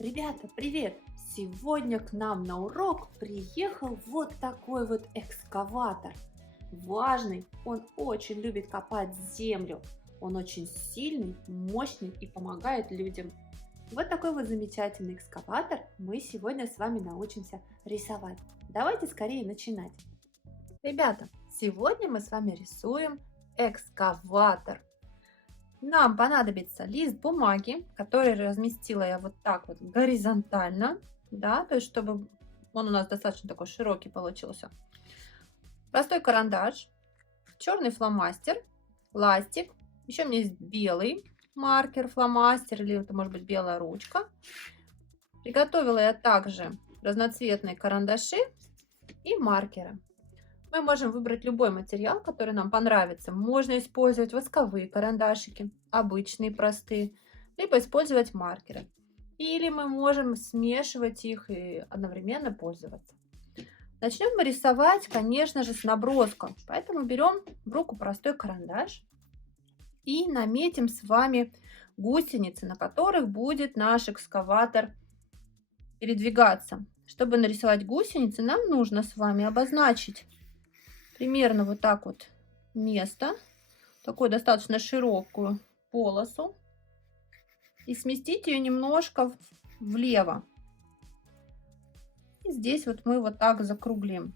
Ребята, привет! Сегодня к нам на урок приехал вот такой вот экскаватор. Важный, он очень любит копать землю. Он очень сильный, мощный и помогает людям. Вот такой вот замечательный экскаватор мы сегодня с вами научимся рисовать. Давайте скорее начинать. Ребята, сегодня мы с вами рисуем экскаватор. Нам понадобится лист бумаги, который разместила я вот так вот горизонтально, да, то есть чтобы он у нас достаточно такой широкий получился. Простой карандаш, черный фломастер, ластик, еще у меня есть белый маркер, фломастер, или это может быть белая ручка. Приготовила я также разноцветные карандаши и маркеры. Мы можем выбрать любой материал, который нам понравится. Можно использовать восковые карандашики, обычные, простые, либо использовать маркеры. Или мы можем смешивать их и одновременно пользоваться. Начнем мы рисовать, конечно же, с наброска. Поэтому берем в руку простой карандаш и наметим с вами гусеницы, на которых будет наш экскаватор передвигаться. Чтобы нарисовать гусеницы, нам нужно с вами обозначить примерно вот так вот место, такую достаточно широкую полосу, и сместить ее немножко влево. И здесь вот мы вот так закруглим.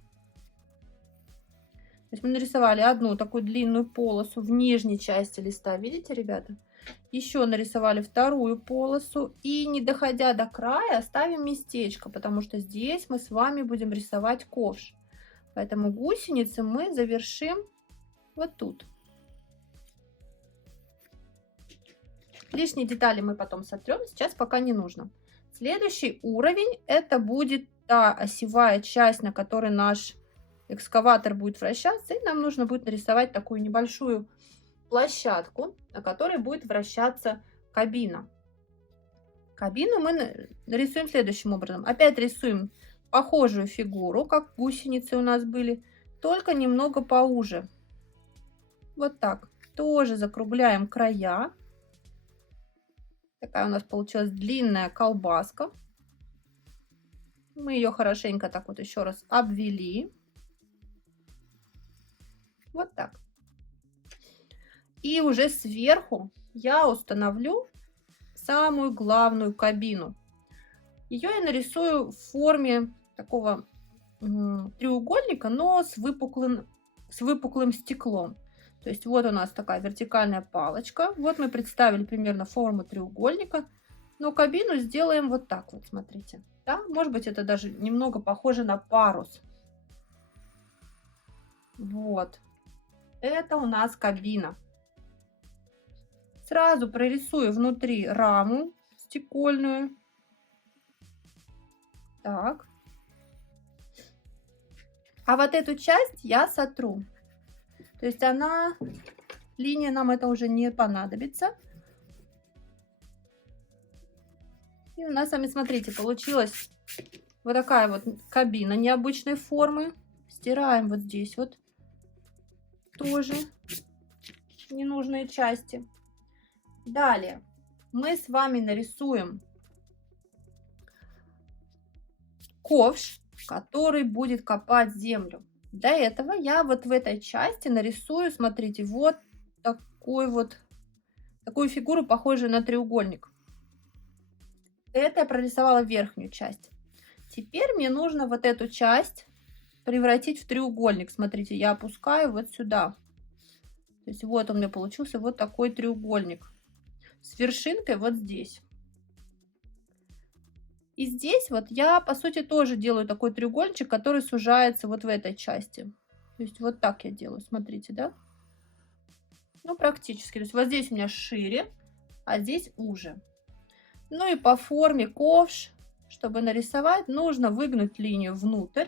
То есть мы нарисовали одну такую длинную полосу в нижней части листа, видите, ребята? Еще нарисовали вторую полосу и, не доходя до края, оставим местечко, потому что здесь мы с вами будем рисовать ковш. Поэтому гусеницы мы завершим вот тут. Лишние детали мы потом сотрем, сейчас пока не нужно. Следующий уровень — это будет та осевая часть, на которой наш экскаватор будет вращаться. И нам нужно будет нарисовать такую небольшую площадку, на которой будет вращаться кабина. Кабину мы нарисуем следующим образом. Опять рисуем похожую фигуру, как гусеницы у нас были, только немного поуже. Вот так. Тоже закругляем края. Такая у нас получилась длинная колбаска. Мы ее хорошенько так вот еще раз обвели. Вот так. И уже сверху я установлю самую главную кабину. Ее я нарисую в форме такого треугольника, но с выпуклым стеклом. То есть вот у нас такая вертикальная палочка. Вот мы представили примерно форму треугольника. Но кабину сделаем вот так вот, смотрите. Да? Может быть, это даже немного похоже на парус. Вот. Это у нас кабина. Сразу прорисую внутри раму стекольную. Так. А вот эту часть я сотру. То есть линия нам это уже не понадобится. И у нас с вами, смотрите, получилась вот такая вот кабина необычной формы. Стираем вот здесь вот тоже ненужные части. Далее мы с вами нарисуем ковш, который будет копать землю. Для этого я вот в этой части нарисую, смотрите, вот такую фигуру, похожую на треугольник. Это я прорисовала верхнюю часть. Теперь мне нужно вот эту часть превратить в треугольник. Смотрите, я опускаю вот сюда. То есть вот у меня получился вот такой треугольник с вершинкой вот здесь. И здесь вот я, по сути, тоже делаю такой треугольничек, который сужается вот в этой части. То есть вот так я делаю, смотрите, да? Ну, практически. То есть вот здесь у меня шире, а здесь уже. Ну и по форме ковш, чтобы нарисовать, нужно выгнуть линию внутрь.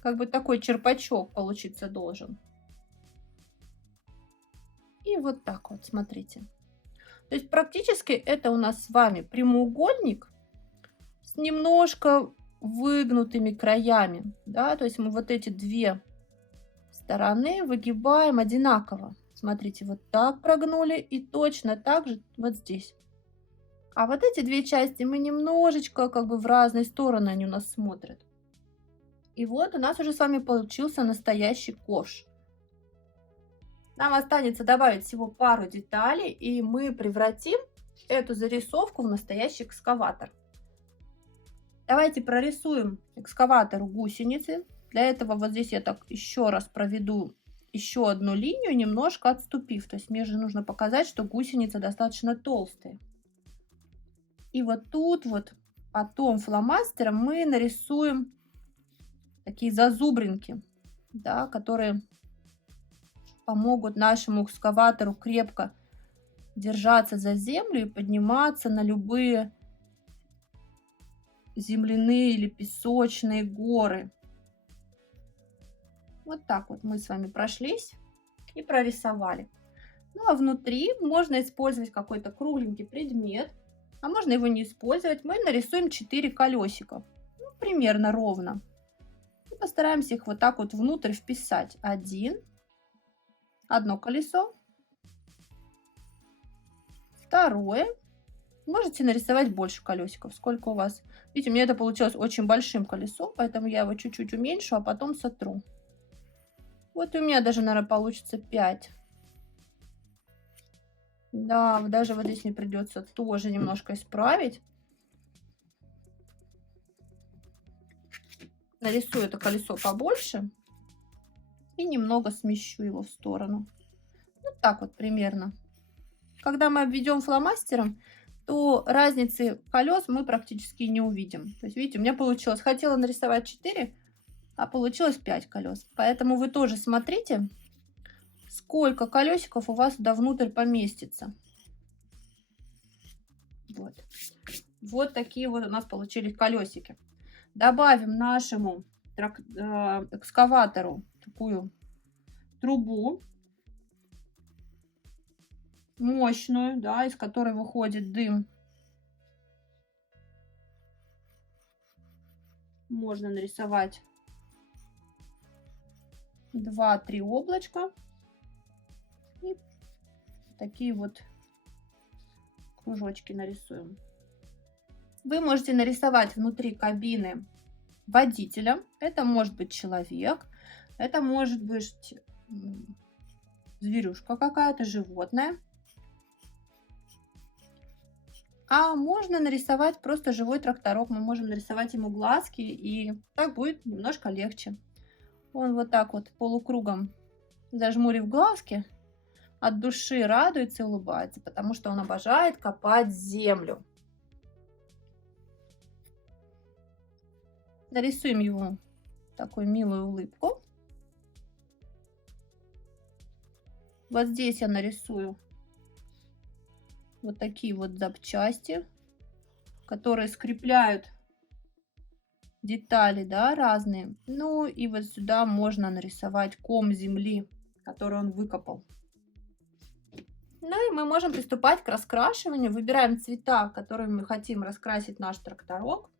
Как бы такой черпачок получиться должен. И вот так вот, смотрите. То есть практически это у нас с вами прямоугольник с немножко выгнутыми краями, да, то есть мы вот эти две стороны выгибаем одинаково. Смотрите, вот так прогнули и точно так же вот здесь. А вот эти две части мы немножечко как бы в разные стороны они у нас смотрят. И вот у нас уже с вами получился настоящий ковш. Нам останется добавить всего пару деталей, и мы превратим эту зарисовку в настоящий экскаватор. Давайте прорисуем экскаватору гусеницы. Для этого вот здесь я так еще раз проведу еще одну линию, немножко отступив. То есть мне же нужно показать, что гусеница достаточно толстая. И вот тут вот потом фломастером мы нарисуем такие зазубринки, да, которые помогут нашему экскаватору крепко держаться за землю и подниматься на любые земляные или песочные горы. Вот так вот мы с вами прошлись и прорисовали. Ну а внутри можно использовать какой-то кругленький предмет, а можно его не использовать. Мы нарисуем 4 колесика, ну, примерно ровно. И постараемся их вот так вот внутрь вписать. Одно колесо, второе. Можете нарисовать больше колесиков, сколько у вас. Видите, у меня это получилось очень большим колесом, поэтому я его чуть-чуть уменьшу, а потом сотру. Вот у меня даже, наверное, получится 5. Да, даже вот здесь мне придется тоже немножко исправить. Нарисую это колесо побольше и немного смещу его в сторону. Вот так вот примерно. Когда мы обведем фломастером, то разницы колес мы практически не увидим. То есть, видите, у меня получилось, хотела нарисовать 4, а получилось 5 колес. Поэтому вы тоже смотрите, сколько колесиков у вас туда внутрь поместится. Вот такие вот у нас получились колесики. Добавим нашему экскаватору такую трубу мощную, да, из которой выходит дым. Можно нарисовать 2-3 облачка. И такие вот кружочки нарисуем. Вы можете нарисовать внутри кабины водителя. Это может быть человек, это может быть зверюшка какая-то, животное. А можно нарисовать просто живой тракторок. Мы можем нарисовать ему глазки, и так будет немножко легче. Он вот так вот полукругом, зажмурив глазки, от души радуется и улыбается, потому что он обожает копать землю. Нарисуем ему такую милую улыбку. Вот здесь я нарисую вот такие вот запчасти, которые скрепляют детали, да, разные. Ну и вот сюда можно нарисовать ком земли, который он выкопал. Ну и мы можем приступать к раскрашиванию. Выбираем цвета, которыми мы хотим раскрасить наш тракторок.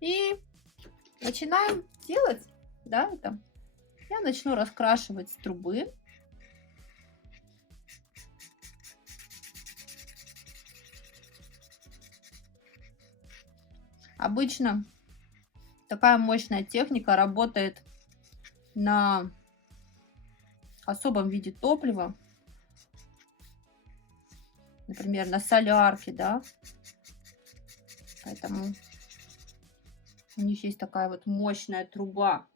И начинаем делать, да, это. Я начну раскрашивать с трубы. Обычно такая мощная техника работает на особом виде топлива, например, на солярке, да. Поэтому у них есть такая вот мощная труба.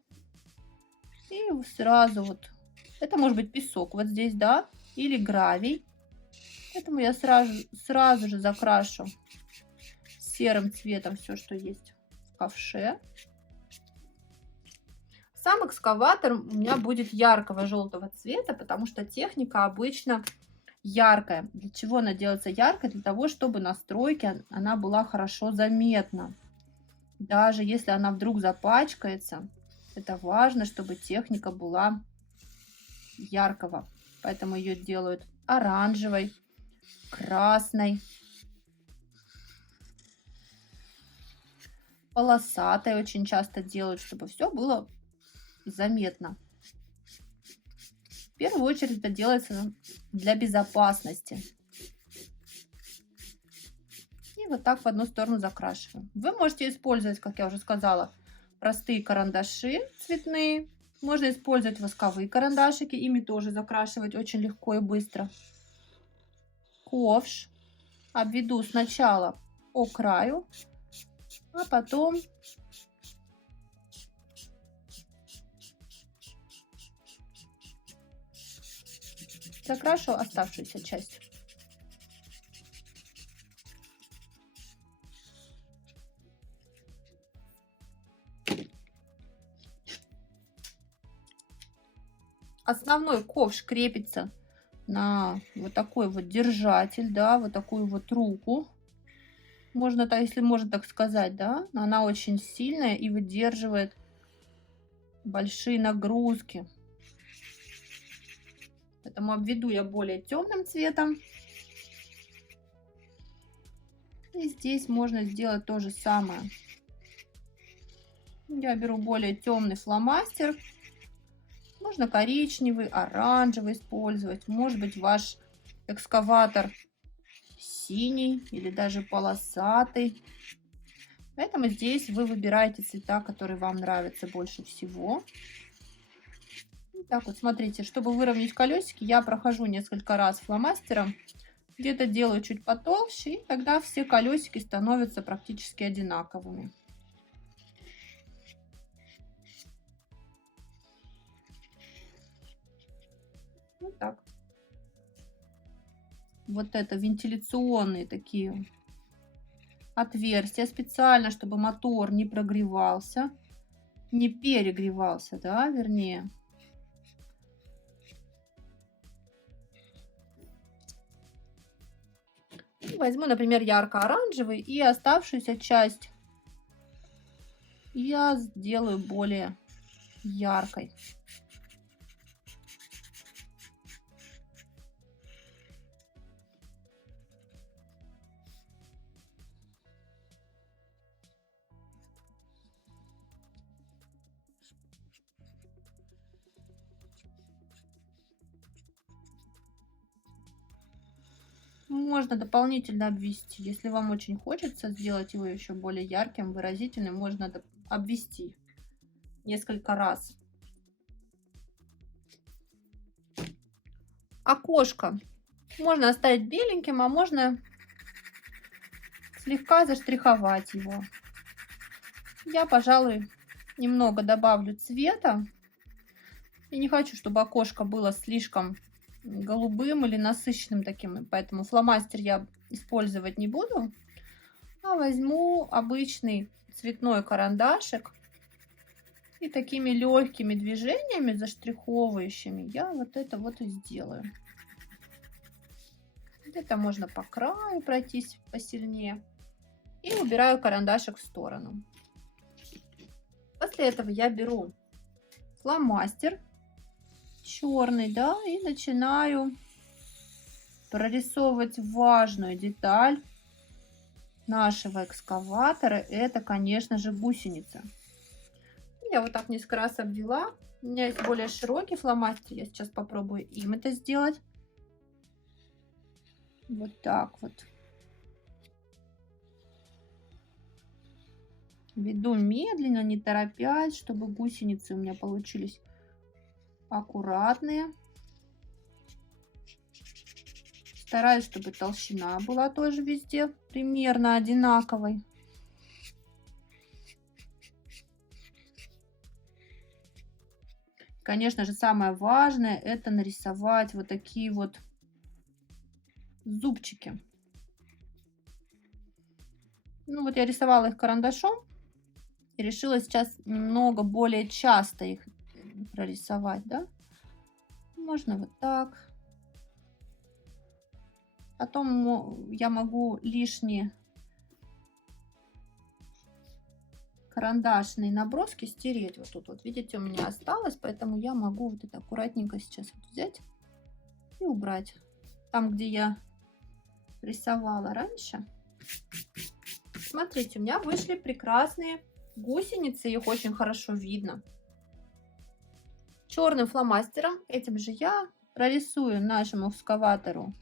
И сразу вот, это может быть песок вот здесь, да, или гравий. Поэтому я сразу же закрашу серым цветом все, что есть в ковше. Сам экскаватор у меня будет яркого желтого цвета, потому что техника обычно яркая. Для чего она делается яркой? Для того, чтобы на стройке она была хорошо заметна. Даже если она вдруг запачкается, это важно, чтобы техника была яркого. Поэтому ее делают оранжевой, красной, полосатой очень часто делают, чтобы все было заметно. В первую очередь это делается для безопасности. И вот так в одну сторону закрашиваем. Вы можете использовать, как я уже сказала, простые карандаши цветные. Можно использовать восковые карандашики, ими тоже закрашивать очень легко и быстро. Ковш обведу сначала по краю, а потом закрашу оставшуюся часть. Основной ковш крепится на вот такой вот держатель, да, вот такую вот руку. Можно, если можно так сказать, да, она очень сильная и выдерживает большие нагрузки. Поэтому обведу я более темным цветом. И здесь можно сделать то же самое. Я беру более темный фломастер. Можно коричневый, оранжевый использовать. Может быть, ваш экскаватор синий или даже полосатый. Поэтому здесь вы выбираете цвета, которые вам нравятся больше всего. Так вот, смотрите, чтобы выровнять колесики, я прохожу несколько раз фломастером. Где-то делаю чуть потолще, и тогда все колесики становятся практически одинаковыми. Вот так. Вот это вентиляционные такие отверстия специально, чтобы мотор не прогревался, не перегревался, да, вернее. Возьму, например, ярко-оранжевый, и оставшуюся часть я сделаю более яркой. Можно дополнительно обвести. Если вам очень хочется сделать его еще более ярким, выразительным, можно обвести несколько раз. Окошко можно оставить беленьким, а можно слегка заштриховать его. Я, пожалуй, немного добавлю цвета. Я не хочу, чтобы окошко было слишком голубым или насыщенным таким, поэтому фломастер я использовать не буду, а возьму обычный цветной карандашик и такими легкими движениями заштриховывающими я вот это вот и сделаю. Где-то можно по краю пройтись посильнее и убираю карандашик в сторону. После этого я беру фломастер черный, да, и начинаю прорисовывать важную деталь нашего экскаватора. Это, конечно же, гусеница. Я вот так несколько раз обвела. У меня есть более широкий фломастер. Я сейчас попробую им это сделать. Вот так вот. Веду медленно, не торопясь, чтобы гусеницы у меня получились аккуратные. Стараюсь, чтобы толщина была тоже везде примерно одинаковой. Конечно же, самое важное — это нарисовать вот такие вот зубчики. Ну вот я рисовала их карандашом и решила сейчас немного более часто их прорисовать, да? Можно вот так. Потом я могу лишние карандашные наброски стереть. Вот тут вот, видите, у меня осталось, поэтому я могу вот это аккуратненько сейчас вот взять и убрать. Там, где я рисовала раньше. Смотрите, у меня вышли прекрасные гусеницы, их очень хорошо видно. Черным фломастером, этим же я прорисую нашему экскаватору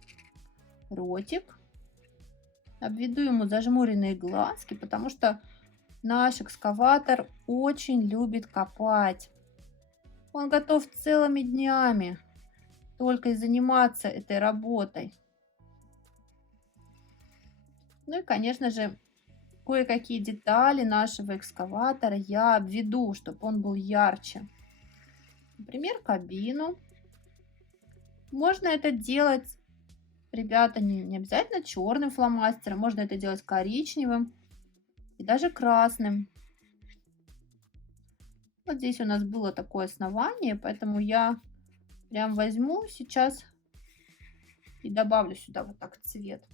ротик. Обведу ему зажмуренные глазки, потому что наш экскаватор очень любит копать. Он готов целыми днями только и заниматься этой работой. Ну и, конечно же, кое-какие детали нашего экскаватора я обведу, чтобы он был ярче. Например, кабину. Можно это делать, ребята, не обязательно черным фломастером. Можно это делать коричневым и даже красным. Вот здесь у нас было такое основание, поэтому я прям возьму сейчас и добавлю сюда вот так цвет.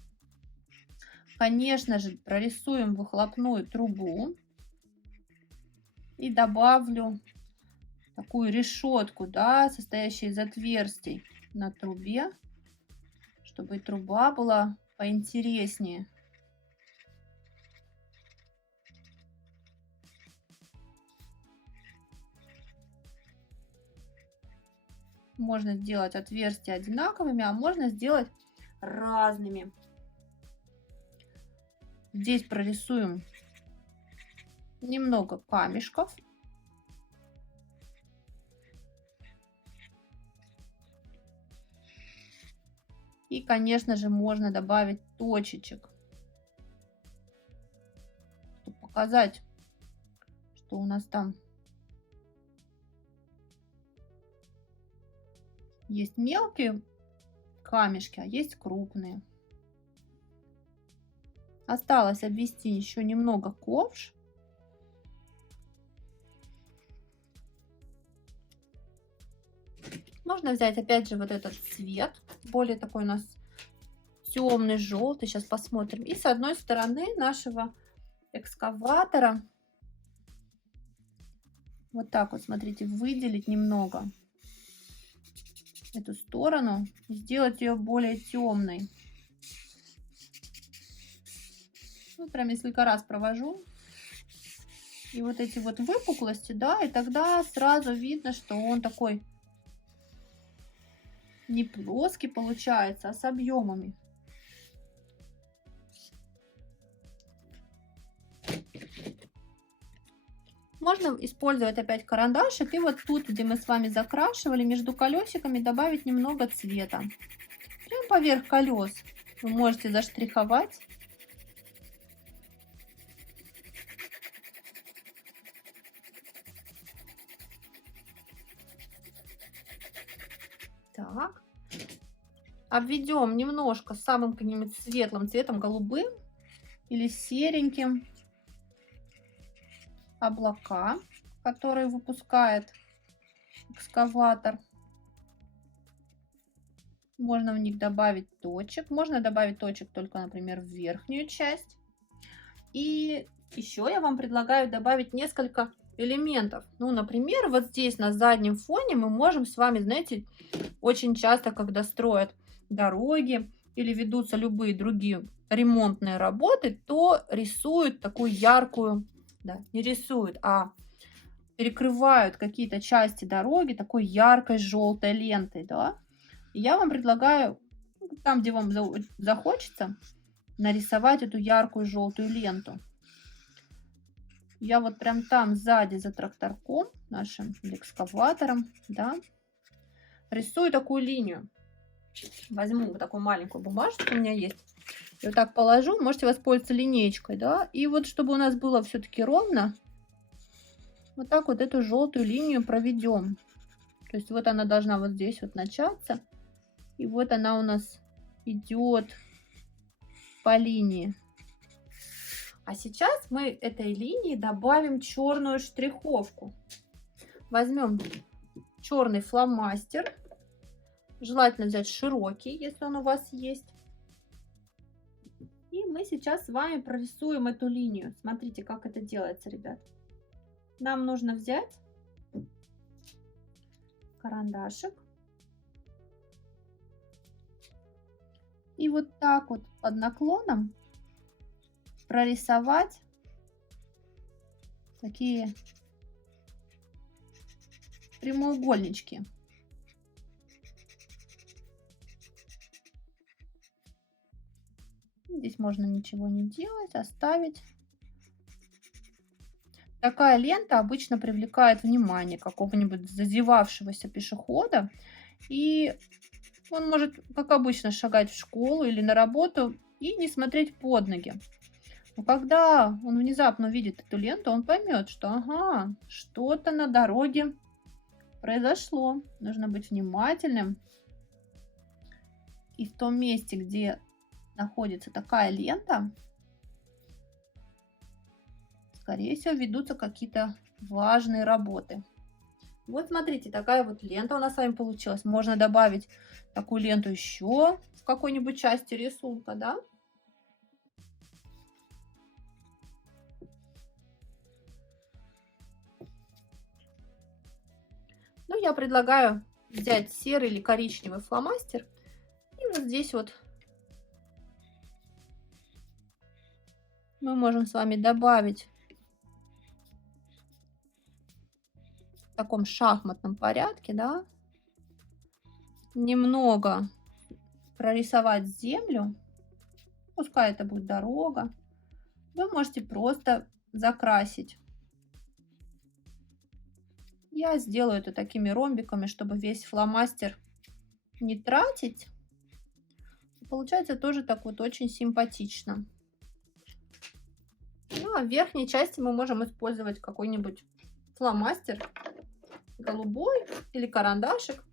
Конечно же, прорисуем выхлопную трубу и добавлю такую решетку, да, состоящую из отверстий на трубе, чтобы труба была поинтереснее. Можно сделать отверстия одинаковыми, а можно сделать разными. Здесь прорисуем немного камешков. И, конечно же, можно добавить точечек, чтобы показать, что у нас там есть мелкие камешки, а есть крупные. Осталось обвести еще немного ковш. Можно взять опять же вот этот цвет, более такой у нас темный, желтый. Сейчас посмотрим. И с одной стороны нашего экскаватора вот так вот, смотрите, выделить немного эту сторону и сделать ее более темной. Ну, прям несколько раз провожу. И вот эти вот выпуклости, да, и тогда сразу видно, что он такой не плоский получается, а с объемами. Можно использовать опять карандашик и вот тут, где мы с вами закрашивали, между колесиками добавить немного цвета. Прямо поверх колес вы можете заштриховать. Так. Обведем немножко самым каким-нибудь светлым цветом, голубым или сереньким, облака, которые выпускает экскаватор. Можно в них добавить точек. Можно добавить точек только, например, в верхнюю часть. И еще я вам предлагаю добавить несколько элементов. Ну, например, вот здесь на заднем фоне мы можем с вами, знаете, очень часто, когда строят дороги или ведутся любые другие ремонтные работы, то рисуют такую яркую, да, не рисуют, а перекрывают какие-то части дороги такой яркой желтой лентой, да. И я вам предлагаю, там, где вам захочется, нарисовать эту яркую желтую ленту. Я вот прям там сзади за тракторком, нашим экскаватором, да, рисую такую линию. Возьму вот такую маленькую бумажку, у меня есть. И вот так положу, можете воспользоваться линеечкой, да. И вот чтобы у нас было все-таки ровно, вот так вот эту желтую линию проведем. То есть вот она должна вот здесь вот начаться. И вот она у нас идет по линии. А сейчас мы этой линии добавим черную штриховку. Возьмем черный фломастер. Желательно взять широкий, если он у вас есть. И мы сейчас с вами прорисуем эту линию. Смотрите, как это делается, ребят. Нам нужно взять карандашик. И вот так вот под наклоном прорисовать такие прямоугольнички. Здесь можно ничего не делать, оставить. Такая лента обычно привлекает внимание какого-нибудь зазевавшегося пешехода. И он может, как обычно, шагать в школу или на работу и не смотреть под ноги. Но когда он внезапно увидит эту ленту, он поймет, что ага, что-то на дороге произошло. Нужно быть внимательным. И в том месте, где находится такая лента, скорее всего, ведутся какие-то важные работы. Вот смотрите, такая вот лента у нас с вами получилась. Можно добавить такую ленту еще в какой-нибудь части рисунка, да? Ну, я предлагаю взять серый или коричневый фломастер. И вот здесь вот мы можем с вами добавить в таком шахматном порядке, да, немного прорисовать землю. Пускай это будет дорога. Вы можете просто закрасить. Я сделаю это такими ромбиками, чтобы весь фломастер не тратить. Получается тоже так вот очень симпатично. Ну, а в верхней части мы можем использовать какой-нибудь фломастер голубой или карандашик.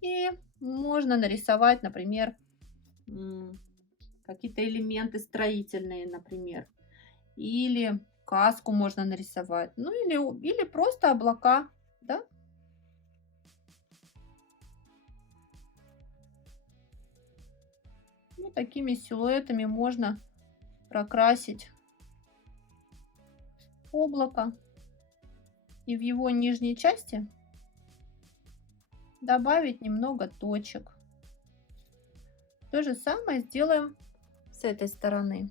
И можно нарисовать, например, какие-то элементы строительные, например. Или каску можно нарисовать. Ну, или просто облака, да? Ну, такими силуэтами можно прокрасить облако. И в его нижней части добавить немного точек. То же самое сделаем с этой стороны.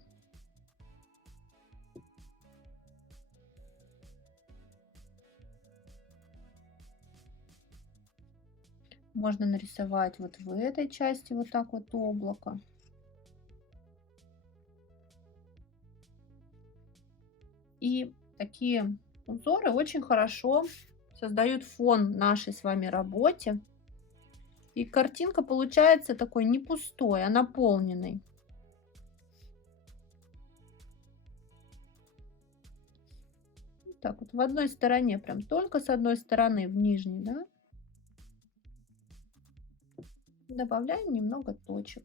Можно нарисовать вот в этой части вот так вот облако. И такие узоры очень хорошо создают фон нашей с вами работе. И картинка получается такой не пустой, а наполненной. Вот так вот в одной стороне, прям только с одной стороны, в нижней, да? Добавляем немного точек.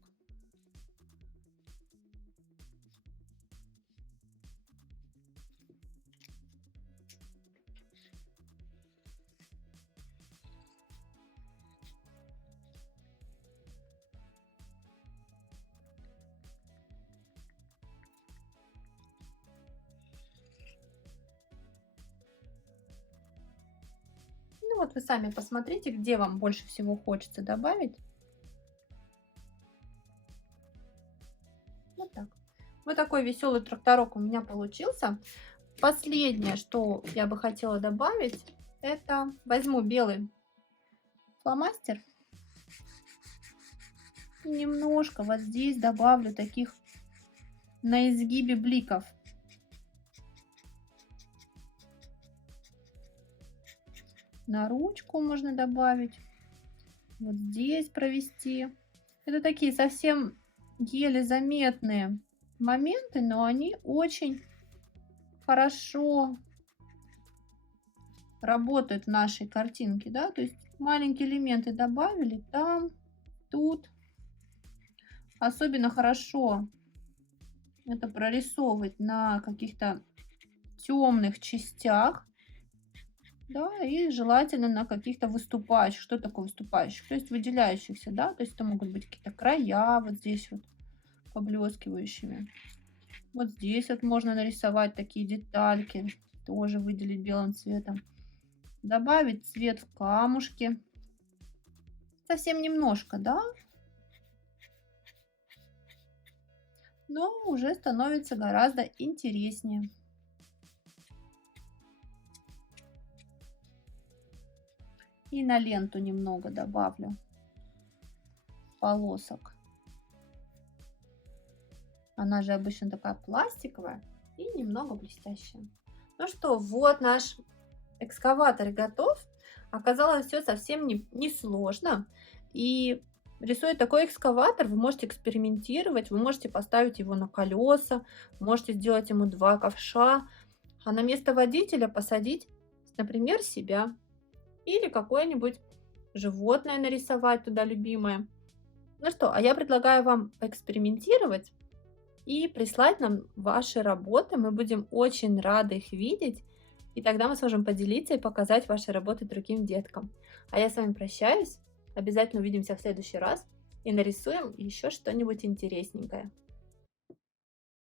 Ну вот вы сами посмотрите, где вам больше всего хочется добавить. Вот так. Вот такой веселый тракторок у меня получился. Последнее, что я бы хотела добавить, это возьму белый фломастер. Немножко вот здесь добавлю таких на изгибе бликов. На ручку можно добавить. Вот здесь провести. Это такие совсем еле заметные моменты, но они очень хорошо работают в нашей картинке, да, то есть маленькие элементы добавили там, тут. Особенно хорошо это прорисовывать на каких-то темных частях, да, и желательно на каких-то выступающих. Что такое выступающих? То есть выделяющихся, да, то есть это могут быть какие-то края вот здесь вот поблескивающими. Вот здесь вот можно нарисовать такие детальки, тоже выделить белым цветом. Добавить цвет в камушки. Совсем немножко, да? Но уже становится гораздо интереснее. И на ленту немного добавлю полосок Она же обычно такая пластиковая и немного блестящая. Ну что, вот наш экскаватор готов. Оказалось, все совсем не сложно. И рисуя такой экскаватор, вы можете экспериментировать, вы можете поставить его на колеса, можете сделать ему два ковша, а на место водителя посадить, например, себя или какое-нибудь животное нарисовать туда любимое. Ну что, а я предлагаю вам поэкспериментировать и прислать нам ваши работы. Мы будем очень рады их видеть. И тогда мы сможем поделиться и показать ваши работы другим деткам. А я с вами прощаюсь. Обязательно увидимся в следующий раз и нарисуем еще что-нибудь интересненькое.